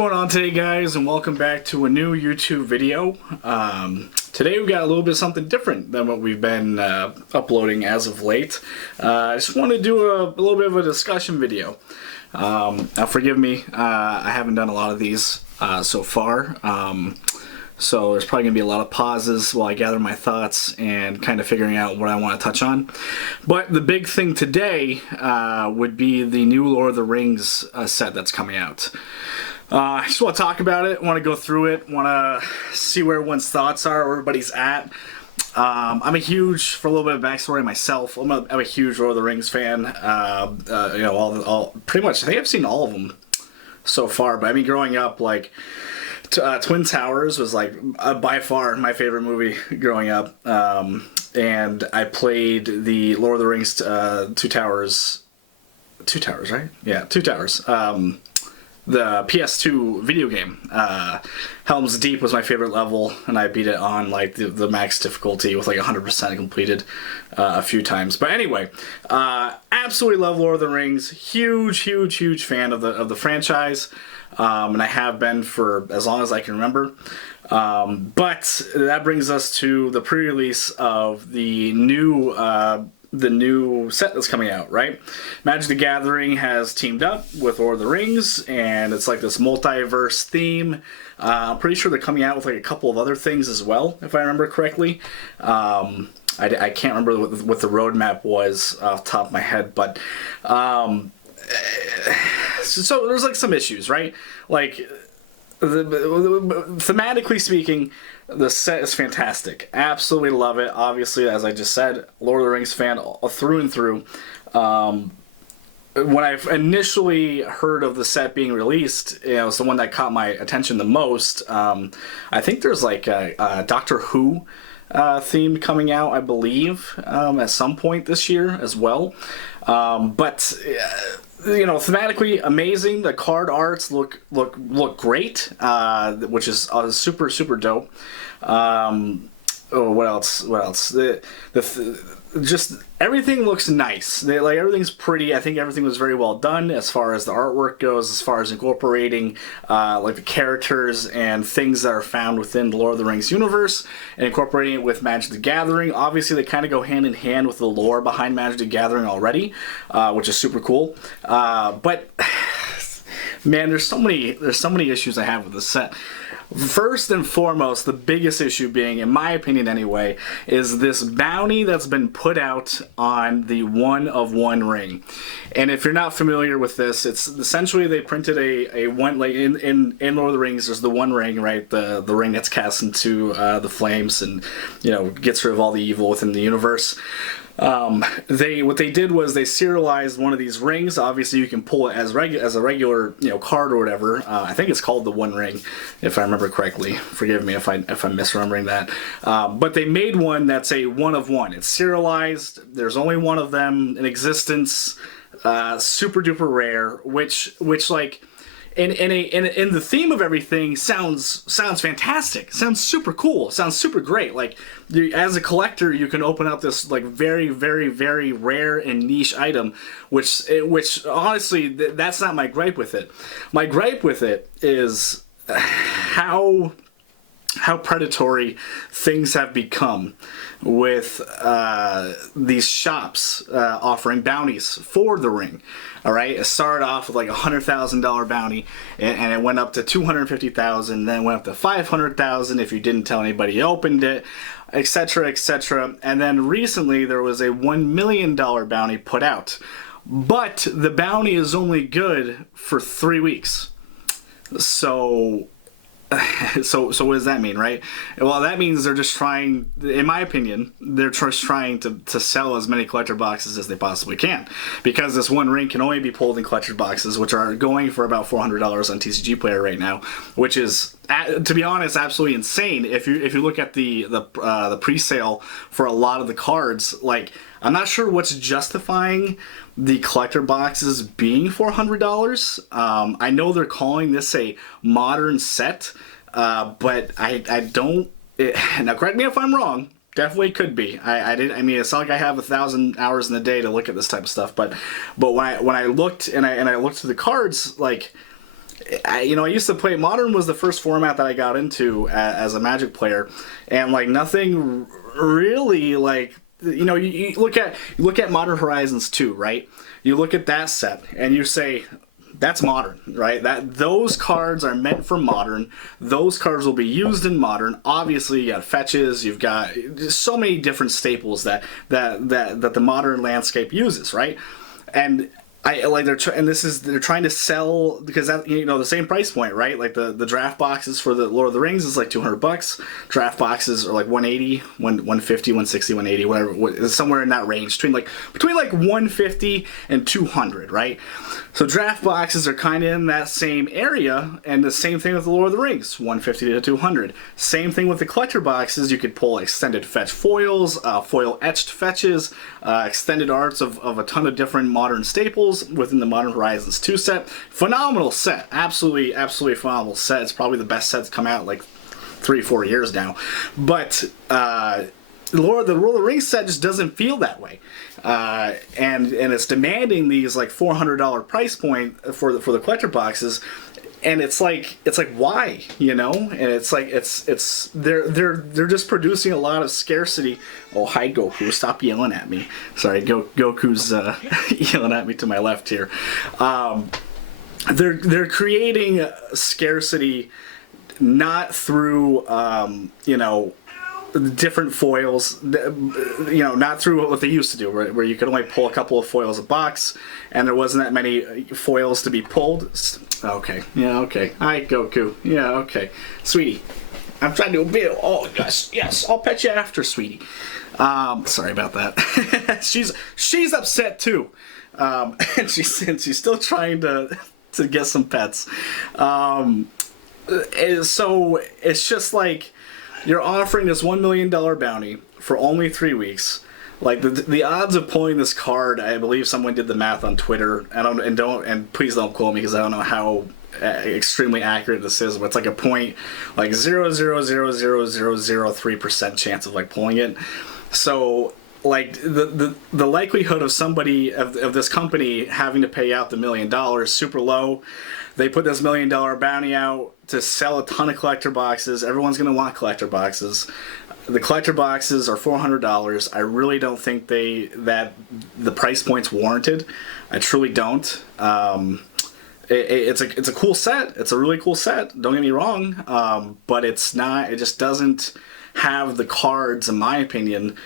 going on today, guys, and welcome back to a new YouTube video. Today we've got a little bit of something different than what we've been uploading as of late. I just want to do a little bit of a discussion video. Now forgive me, I haven't done a lot of these so far, so there's probably going to be a lot of pauses while I gather my thoughts and kind of figuring out what I want to touch on. But the big thing today would be the new Lord of the Rings set that's coming out. I just want to talk about it, want to go through it, want to see where everyone's thoughts are, where everybody's at. I'm a huge, for a little bit of backstory myself, I'm a huge Lord of the Rings fan. You know, pretty much, I think I've seen all of them so far, but I mean, growing up, like, Twin Towers was like by far my favorite movie growing up, and I played the Lord of the Rings Two Towers, right? Yeah, Two Towers. The PS2 video game. Helm's Deep was my favorite level, and I beat it on like the max difficulty with like 100% completed a few times. But anyway, absolutely love Lord of the Rings. Huge fan of the franchise, and I have been for as long as I can remember. But that brings us to the pre-release of the new set that's coming out, right? Magic the Gathering has teamed up with Lord of the Rings, and it's like this multiverse theme. I'm pretty sure they're coming out with like a couple of other things as well, if I remember correctly. I can't remember what the roadmap was off the top of my head, but so there's like some issues, right? Like, thematically speaking, the set is fantastic. Absolutely love it. Obviously, as I just said, Lord of the Rings fan through and through. When I initially heard of the set being released, you know, it's the one that caught my attention the most. I think there's like a Doctor Who themed coming out, I believe, at some point this year as well. But you know, thematically amazing. The card arts look great, which is super dope. What else? Just everything looks nice. Everything's pretty. I think everything was very well done as far as the artwork goes, as far as incorporating like the characters and things that are found within the Lord of the Rings universe and incorporating it with Magic the Gathering. Obviously, they kind of go hand in hand with the lore behind Magic the Gathering already, which is super cool. But man, there's so many issues I have with this set. First and foremost, the biggest issue being, in my opinion anyway, is this bounty that's been put out on the one of one ring. And if you're not familiar with this, it's essentially they printed a one, like in Lord of the Rings, there's the one ring, right? The ring that's cast into the flames and, you know, gets rid of all the evil within the universe. What they did was they serialized one of these rings. Obviously, you can pull it as a regular, you know, card or whatever. I think it's called the One Ring, if I remember correctly. Forgive me if I'm misremembering that. But they made one that's a one of one. It's serialized. There's only one of them in existence. Super duper rare. Which like. In the theme of everything sounds fantastic. Sounds super cool. Sounds super great. Like, as a collector, you can open up this like very rare and niche item, which honestly, that's not my gripe with it. My gripe with it is how predatory things have become with these shops offering bounties for the ring. All right, it started off with like a $100,000 bounty, and it went up to $250,000, then went up to $500,000 if you didn't tell anybody you opened it, etc., etc. And then recently there was a $1 million bounty put out, but the bounty is only good for 3 weeks. So what does that mean, right? Well, that means they're just trying, in my opinion, they're just trying to sell as many collector boxes as they possibly can, because this one ring can only be pulled in collector boxes, which are going for about $400 on TCG Player right now, which is, to be honest, absolutely insane. If you look at the pre-sale for a lot of the cards, like, I'm not sure what's justifying the collector boxes being $400. I know they're calling this a modern set, but I don't. Now, correct me if I'm wrong. Definitely could be. I mean, it's not like I have 1,000 hours in the day to look at this type of stuff. But when I looked and I looked through the cards, like, I used to play Modern was the first format that I got into as a Magic player, and like nothing really like you look at Modern Horizons 2, right? You look at that set and you say that's Modern, right? That those cards are meant for Modern. Those cards will be used in Modern. Obviously, you got fetches. You've got just so many different staples that the Modern landscape uses, right? And I like they're trying to sell because that the same price point, right? Like the draft boxes for the Lord of the Rings is like $200. Draft boxes are like 180, 150, 160, 180, whatever, somewhere in that range between like 150 and 200, right? So draft boxes are kind of in that same area, and the same thing with the Lord of the Rings, 150 to 200. Same thing with the collector boxes. You could pull extended fetch foils, foil etched fetches, extended arts of a ton of different Modern staples within the Modern Horizons 2 set. Phenomenal set. Absolutely phenomenal set. It's probably the best set to come out like 3-4 years now. But the Lord of the Rings set just doesn't feel that way. And it's demanding these like $400 price point for the collector boxes. And it's like why, and it's like they're just producing a lot of scarcity. Oh, hi Goku, stop yelling at me. Sorry, Goku's yelling at me to my left here. They're creating scarcity not through different foils, not through what they used to do, right, where you could only pull a couple of foils a box, and there wasn't that many foils to be pulled. Okay, yeah, okay. Hi, Goku. Yeah, okay. Sweetie, I'm trying to obey. Oh, gosh, yes, I'll pet you after, sweetie. Sorry about that. she's upset, too. And she's still trying to get some pets. So it's just like, you're offering this $1 million bounty for only 3 weeks. Like the odds of pulling this card, I believe someone did the math on Twitter. And please don't quote me because I don't know how extremely accurate this is, but it's like a point, like 0.00003% chance of like pulling it. So like the likelihood of somebody of this company having to pay out the $1 million super low. They put this $1 million bounty out to sell a ton of collector boxes. Everyone's going to want collector boxes. The collector boxes are $400. I really don't think that the price point's warranted. I truly don't. It's a cool set. It's a really cool set. Don't get me wrong. But it's not. It just doesn't have the cards, in my opinion,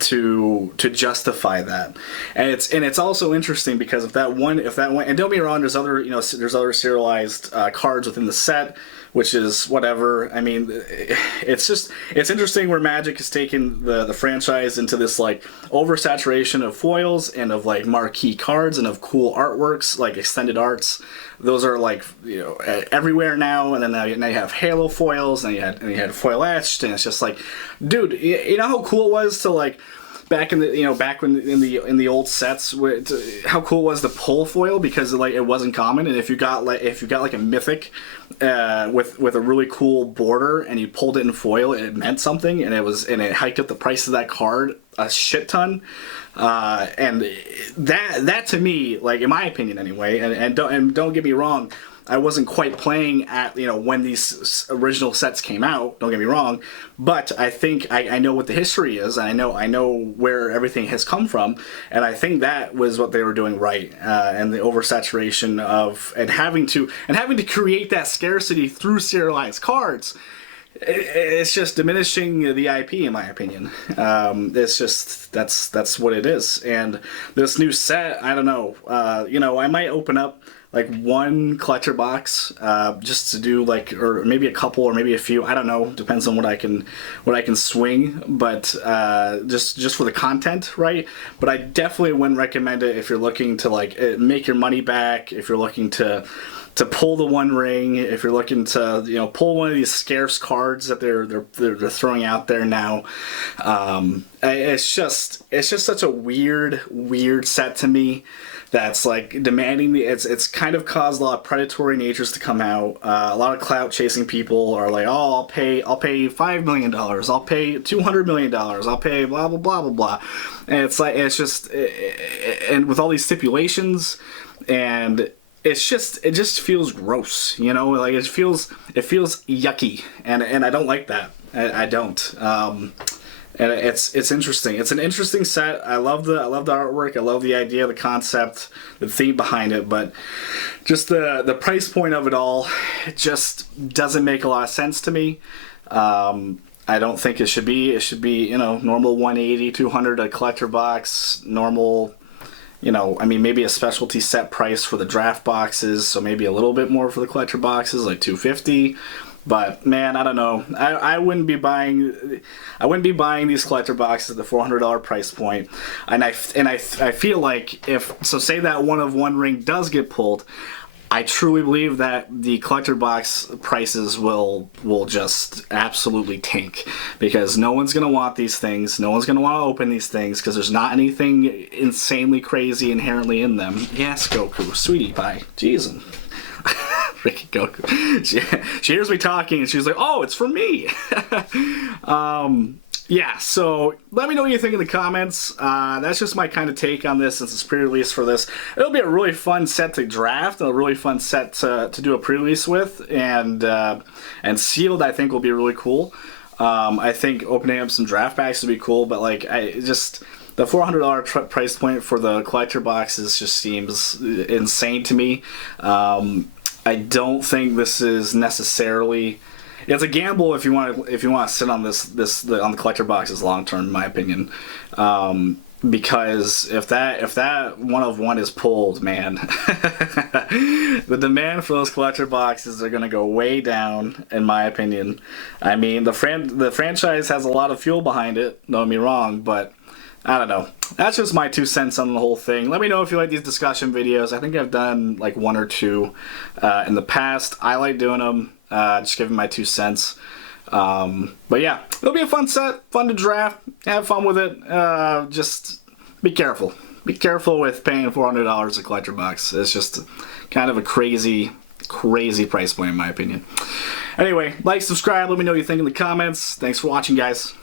to justify that. And it's also interesting because if that one, and don't get me wrong, there's other serialized cards within the set, which is whatever. I mean, it's interesting where Magic has taken the franchise into this like oversaturation of foils and of like marquee cards and of cool artworks, like extended arts. Those are like everywhere now, and then now you have Halo foils, and you had foil etched, and it's just like, dude, you know how cool it was to like back in the old sets, how cool it was to pull foil because like it wasn't common, and if you got like a mythic with a really cool border and you pulled it in foil, it meant something, and it hiked up the price of that card a shit ton. And that to me, like in my opinion anyway, and don't get me wrong, I wasn't quite playing at when these original sets came out. Don't get me wrong, but I think I know what the history is. And I know where everything has come from, and I think that was what they were doing right. And the oversaturation of and having to create that scarcity through serialized cards. It's just diminishing the IP, in my opinion. It's just that's what it is. And this new set, I don't know. I might open up like one collector box just to do like, or maybe a couple, or maybe a few. I don't know. Depends on what I can swing. But just for the content, right? But I definitely wouldn't recommend it if you're looking to like make your money back. If you're looking to pull the One Ring, if you're looking to pull one of these scarce cards that they're throwing out there now. It's just such a weird set to me. That's like demanding it's kind of caused a lot of predatory natures to come out. A lot of clout chasing people are like, oh, I'll pay $5 million, I'll pay $200 million, I'll pay blah blah blah blah blah, and it's like and with all these stipulations, and it just feels gross, you know, like it feels yucky, and I don't like that. I don't. And it's interesting. It's an interesting set. I love the artwork. I love the idea, the concept, the theme behind it. But just the price point of it all, it just doesn't make a lot of sense to me. I don't think it should be. It should be, you know, normal 180, 200 a collector box. Normal, you know, I mean, maybe a specialty set price for the draft boxes. So maybe a little bit more for the collector boxes, like 250. But man, I don't know. I wouldn't be buying these collector boxes at the $400 price point. And I feel like if say that one of one ring does get pulled, I truly believe that the collector box prices will just absolutely tank, because no one's gonna want these things. No one's gonna want to open these things because there's not anything insanely crazy inherently in them. Yes, Goku, sweetie pie, jeez. Freaking Goku. She hears me talking and she's like, oh, it's for me. Yeah, so let me know what you think in the comments. That's just my kind of take on this since it's pre-release for this. It'll be a really fun set to draft, and a really fun set to do a pre-release with, and sealed I think will be really cool. I think opening up some draft packs would be cool, but like the $400 price point for the collector boxes just seems insane to me. I don't think this is necessarily. It's a gamble if you want to sit on on the collector boxes long term, in my opinion. Because if that one of one is pulled, man, the demand for those collector boxes are gonna go way down, in my opinion. I mean, the franchise has a lot of fuel behind it. Don't get me wrong, but I don't know. That's just my 2 cents on the whole thing. Let me know if you like these discussion videos. I think I've done like 1 or 2 in the past. I like doing them. Just giving my 2 cents. But yeah, it'll be a fun set. Fun to draft. Have fun with it. Just be careful. Be careful with paying $400 a collector box. It's just kind of a crazy price point in my opinion. Anyway, like, subscribe. Let me know what you think in the comments. Thanks for watching, guys.